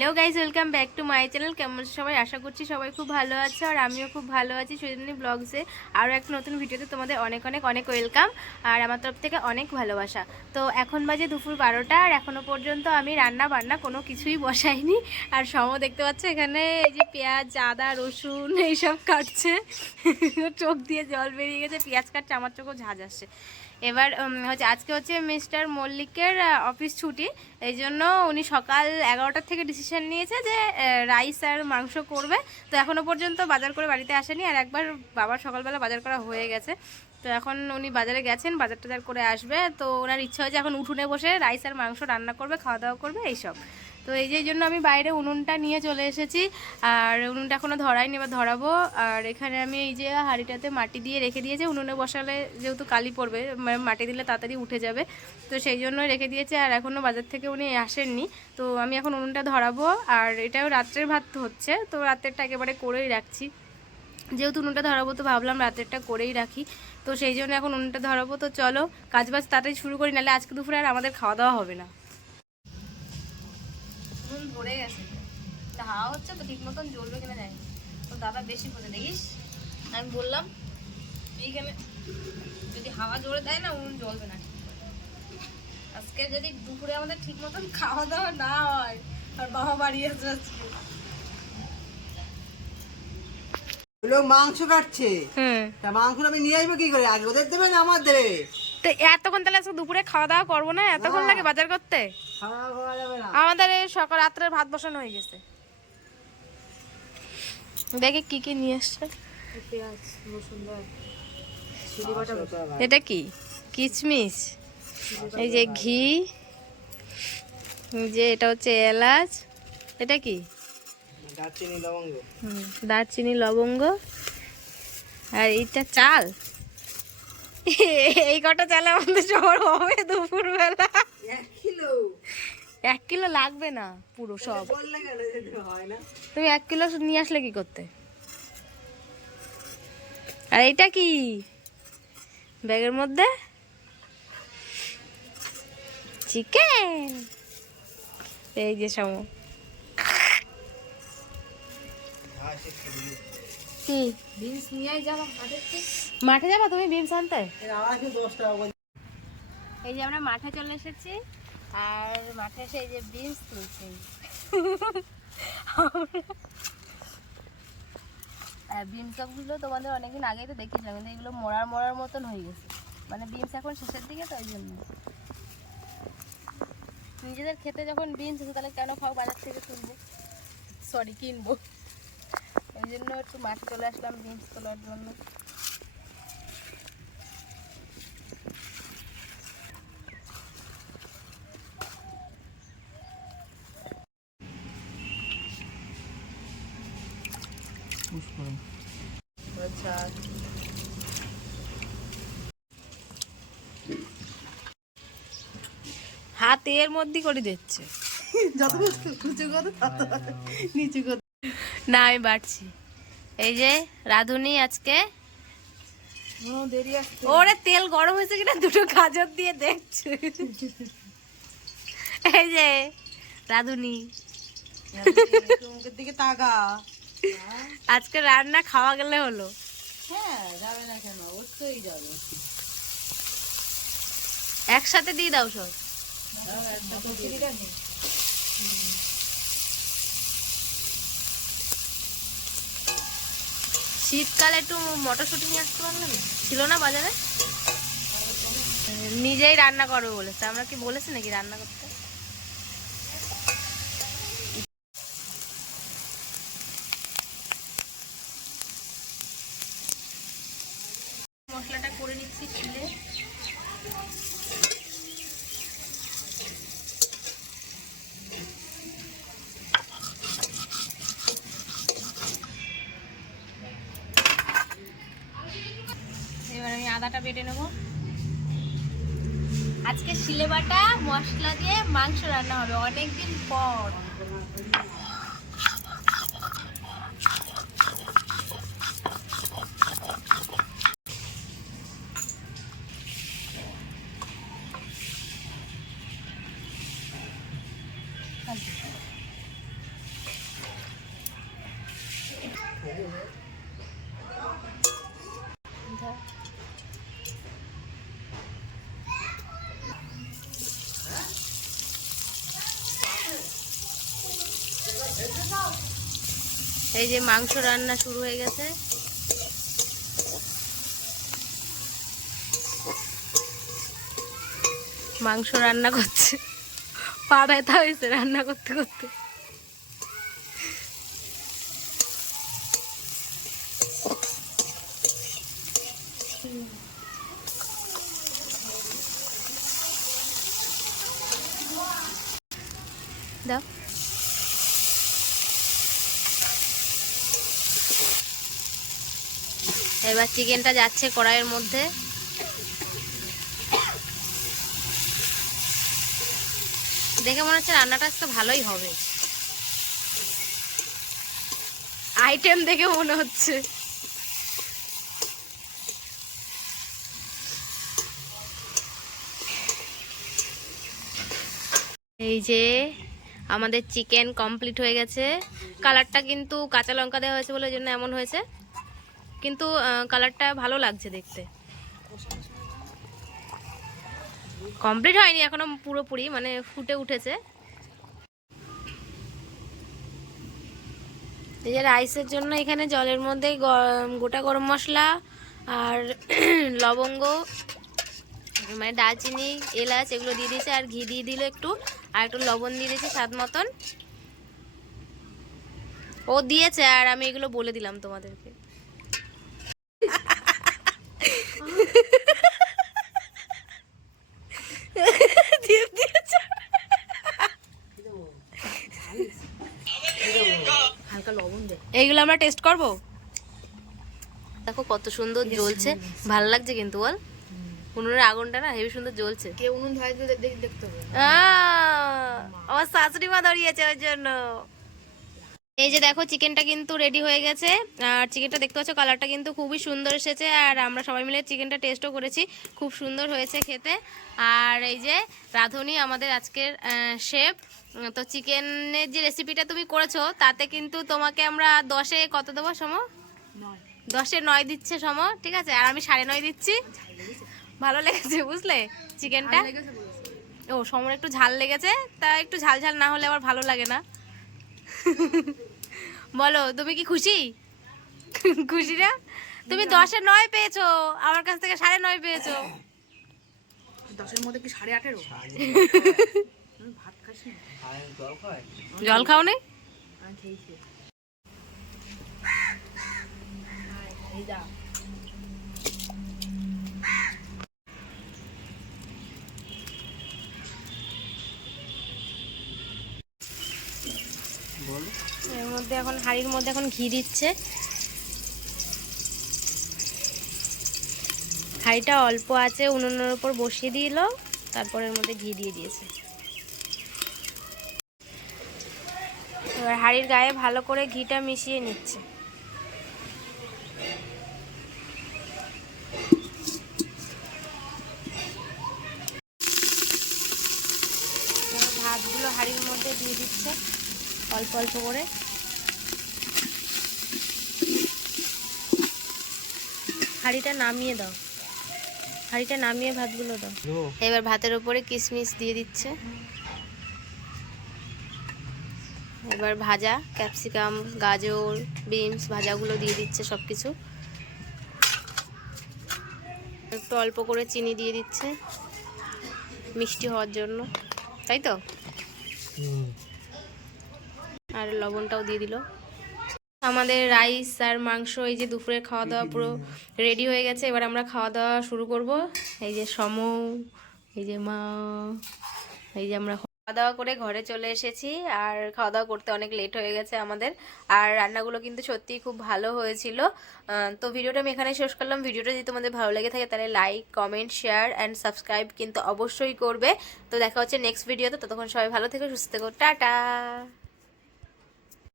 Hello guys, welcome back to my channel. কেমন সবাই? আশা করছি সবাই খুব ভালো আছে, আর আমিও খুব ভালো আছি। সৈজনী ব্লগসে আরও একটা নতুন ভিডিওতে তোমাদের অনেক অনেক অনেক ওয়েলকাম, আর আমার তরফ থেকে অনেক ভালোবাসা। তো এখন বাজে দুপুর 12টা, আর এখনও পর্যন্ত আমি রান্না বান্না কোনো কিছুই বসাইনি। আর সময় দেখতে পাচ্ছ এখানে এই যে পেঁয়াজ, আদা, রসুন এইসব কাটছে। চোখ দিয়ে জল বেরিয়ে গেছে, পেঁয়াজ কাটছে, আমার চোখও ঝাঁজ আসছে। এবার আজকে হচ্ছে মিস্টার মল্লিকের অফিস ছুটি, এই জন্য উনি সকাল 11টার থেকে ডিসিশন নিয়েছে যে রাইস আর মাংস করবে। তো এখনও পর্যন্ত বাজার করে বাড়িতে আসেনি, আর একবার বাবার সকালবেলা বাজার করা হয়ে গেছে। তো এখন উনি বাজারে গেছেন, বাজার টাজার করে আসবে। তো ওনার ইচ্ছা হয়েছে এখন উঠোনে বসে রাইস আর মাংস রান্না করবে, খাওয়া দাওয়া করবে এইসব। তো এই যে জন্য আমি বাইরে উনুনটা নিয়ে চলে এসেছি, আর উনুনটা এখনও ধরাইনি, এবার ধরাবো। আর এখানে আমি এই যে হাঁড়িটাতে মাটি দিয়ে রেখে দিয়েছি, উনুনে বসালে যেহেতু কালি পড়বে, মাটি দিলে তাড়াতাড়ি উঠে যাবে, তো সেই জন্যই রেখে দিয়েছি। আর এখনও বাজার থেকে উনি আসেননি, তো আমি এখন উনুনটা ধরাবো। আর এটাও রাত্রের ভাত হচ্ছে, তো রাত্রেরটা একেবারে করেই রাখছি, যেহেতু উনুনটা ধরাবো তো ভাবলাম রাত্রেরটা করেই রাখি। তো সেই জন্য এখন উনুনটা ধরাবো। তো চলো কাজবাজ তাড়াতাড়ি শুরু করি, নাহলে আজকে দুপুরে আর আমাদের খাওয়া দাওয়া হবে না। উনুন ধরে গেছে, হাওয়া হচ্ছে তো ঠিক মতন জ্বলবে কিনা জানি। তো দাদা বেশি করে দেখিস, আমি বললাম এইখানে যদি হাওয়া জোরে দেয় না উনুন জ্বলবে না। আজকে যদি দুপুরে আমাদের ঠিক মতন খাওয়া দাওয়া না হয়, আর বাবা বাড়ি আসবে আজকে। লোক মাংস কাটছে, তা মাংস আমি নিয়ে আসবো কি করে? আগে ওদের দেবে না আমার দেবে? তো এতক্ষণ তাহলে আজকে দুপুরে খাওয়া দাওয়া করবো না? এতক্ষণ লাগে বাজার করতে? খাওয়া খাওয়া যাবে না। আমাদের এই সকাল রাত্রের ভাত বসানো হয়ে গেছে। দেখে কি কি নিয়ে এসছে। পেঁয়াজ, রসুন, এটা কি? কিচমিচ, এই যে ঘি, এই যে এটা হচ্ছে এলাচ, এটা কি? দারচিনি, লবঙ্গ। দারচিনি, লবঙ্গ, আর এইটা চাল। এই কটা চালে আমাদের সবার হবে দুপুর বেলা। 1 কিলো। 1 কিলো লাগবে না পুরো সব। বললে গেলে যেতে হয় না। তুমি 1 কিলো নিয়ে আসলে কি করতে? আর এইটা কি ব্যাগের মধ্যে? চিকেন। এই যে সম কি বিনস নিয়ে যাবা মাঠে যাবা তুমি বিনস আনতে? এই যে আমরা মাঠে চলে এসেছি, আর মাঠে এসে এই যে বিনস তুলছি। বিনস গুলো তোমাদের অনেকদিন আগেই তো দেখেছিলাম, কিন্তু এগুলো মরার মরার মতন হয়ে গেছে, মানে বিনস এখন শেষের দিকে, তো ওই জন্য নিজেদের খেতে যখন বিনস আছে তাহলে কেন খাও বাজার থেকে তুলবো, সরি কিনবো। এই জন্য একটু মাঠে চলে আসলাম বিনস তোলার জন্য। আচ্ছা, হাত এর মধ্যে করে দিচ্ছে, না আমি বাড়ছি। এই যে রাধুনি আজকে ওরে তেল গরম হয়েছে কিনা দুটো গাজর দিয়ে দেখছে। এই যে রাধুনি মুখের দিকে তাকা। আজকে রান্না খাওয়া গেলে হলো। হ্যাঁ, যাবে না কেন? অবশ্যই যাবে। একসাথে দিয়ে দাও সব। শীতকালে একটু মটরশুঁটি নিয়ে আসতে পারলাম না, ছিল না বাজারে। নিজেই রান্না করবো বলেছে, আমরা কি বলেছি নাকি রান্না করতে? মশলাটা করে নিচ্ছি চুলে। এবার আমি আদাটা বেটে নেব। আজকে শিলে বাটা মশলা দিয়ে মাংস রান্না হবে অনেকদিন পর। এই যে মাংস রান্না শুরু হয়ে গেছে। মাংস রান্না করছে, পা ব্যথা হয়েছে রান্না করতে করতে। দাও। এবার চিকেনটা যাচ্ছে কড়াইয়ের মধ্যে। দেখে মনে হচ্ছে রান্নাটা তো ভালোই হবে, আইটেম দেখে মনে হচ্ছে। এই যে আমাদের চিকেন কমপ্লিট হয়ে গেছে। কালারটা কিন্তু কাঁচা লঙ্কা দেওয়া হয়েছে বলে ওই জন্য এমন হয়েছে, কিন্তু কালারটা ভালো লাগছে দেখতে। কমপ্লিট হয়নি এখনো পুরোপুরি, মানে ফুটে উঠেছে। এই যে রাইসের জন্য এখানে জলের মধ্যে গোটা গরম মশলা আর লবঙ্গ, মানে দারচিনি, এলাচ এগুলো দিয়ে দিয়েছে, আর ঘি দিয়ে দিল একটু, আর একটু লবণ দিয়ে দিয়েছি স্বাদ মতন। ও দিয়েছে আর আমি এগুলো বলে দিলাম তোমাদেরকে। এইগুলো আমরা টেস্ট করব। দেখো কত সুন্দর জ্বলছে, ভালো লাগছে কিন্তু বল। উনুনের আগুনটা না হেবি সুন্দর জ্বলছে। কে উনুন ধরে দেখতে হবে। আমার শাশুড়ি মা দাঁড়িয়েছে ওই জন্য। এই যে দেখো চিকেনটা কিন্তু রেডি হয়ে গেছে, আর চিকেনটা দেখতে পাচ্ছ কালারটা কিন্তু খুবই সুন্দর এসেছে, আর আমরা সবাই মিলে চিকেনটা টেস্টও করেছি, খুব সুন্দর হয়েছে খেতে। আর এই যে রাঁধুনি আমাদের আজকের শেফ। তো চিকেনের যে রেসিপিটা তুমি করেছো তাতে কিন্তু তোমাকে আমরা 10-এ কত দেবো সম? 10-এ 9 দিচ্ছে সম, ঠিক আছে। আর আমি 9.5 দিচ্ছি। ভালো লেগেছে বুঝলে চিকেনটা? ও সমর একটু ঝাল লেগেছে, তা একটু ঝাল ঝাল না হলে আবার ভালো লাগে না। বলো তুমি কি খুশি? খুশি না? তুমি 10-এ 9 পেয়েছো, আমার কাছ থেকে 9.5 পেয়েছো। 10-এর মধ্যে কি 8.5? ভাত খাস না? জল খাও নাই? এর মধ্যে এখন হাঁড়ির মধ্যে এখন ঘি দিচ্ছে। হাঁড়িটা অল্প আছে উনুনের উপর বসিয়ে দিল, তারপর এর মধ্যে ঘি দিয়ে দিয়েছে। এবার হাঁড়ির গায়ে ভালো করে ঘিটা মিশিয়ে নিচ্ছে। ভাতগুলো হাঁড়ির মধ্যে দিয়ে দিচ্ছে অল্প অল্প করে। হাঁড়িটা নামিয়ে দাও, হাঁড়িটা নামিয়ে ভাতগুলো দাও। এবার ভাতের উপরে কিশমিশ দিয়ে দিচ্ছে। এবার ভাজা ক্যাপসিকাম, গাজর, বিনস ভাজাগুলো দিয়ে দিচ্ছে সব কিছু। একটু অল্প করে চিনি দিয়ে দিচ্ছে মিষ্টি হওয়ার জন্য, তাই তো? আর লবণটাও দিয়ে দিল। আমাদের রাইস আর মাংস এই যে দুপুরে খাওয়া দাওয়া পুরো রেডি হয়ে গেছে। এবার আমরা খাওয়া দাওয়া শুরু করব। এই যে সম, এই যে মা, এই যে আমরা খাওয়া দাওয়া করে ঘরে চলে এসেছি। আর খাওয়া দাওয়া করতে অনেক লেট হয়ে গেছে আমাদের। আর রান্নাগুলো কিন্তু সত্যিই খুব ভালো হয়েছিল। তো ভিডিওটা আমি এখানে শেষ করলাম। ভিডিওটা যদি তোমাদের ভালো লেগে থাকে তাহলে like, comment, share and subscribe কিন্তু অবশ্যই করবে। তো দেখা হচ্ছে নেক্সট ভিডিওতে। ততক্ষণ সবাই ভালো থেকো, সুস্থ থেকো, টাটা।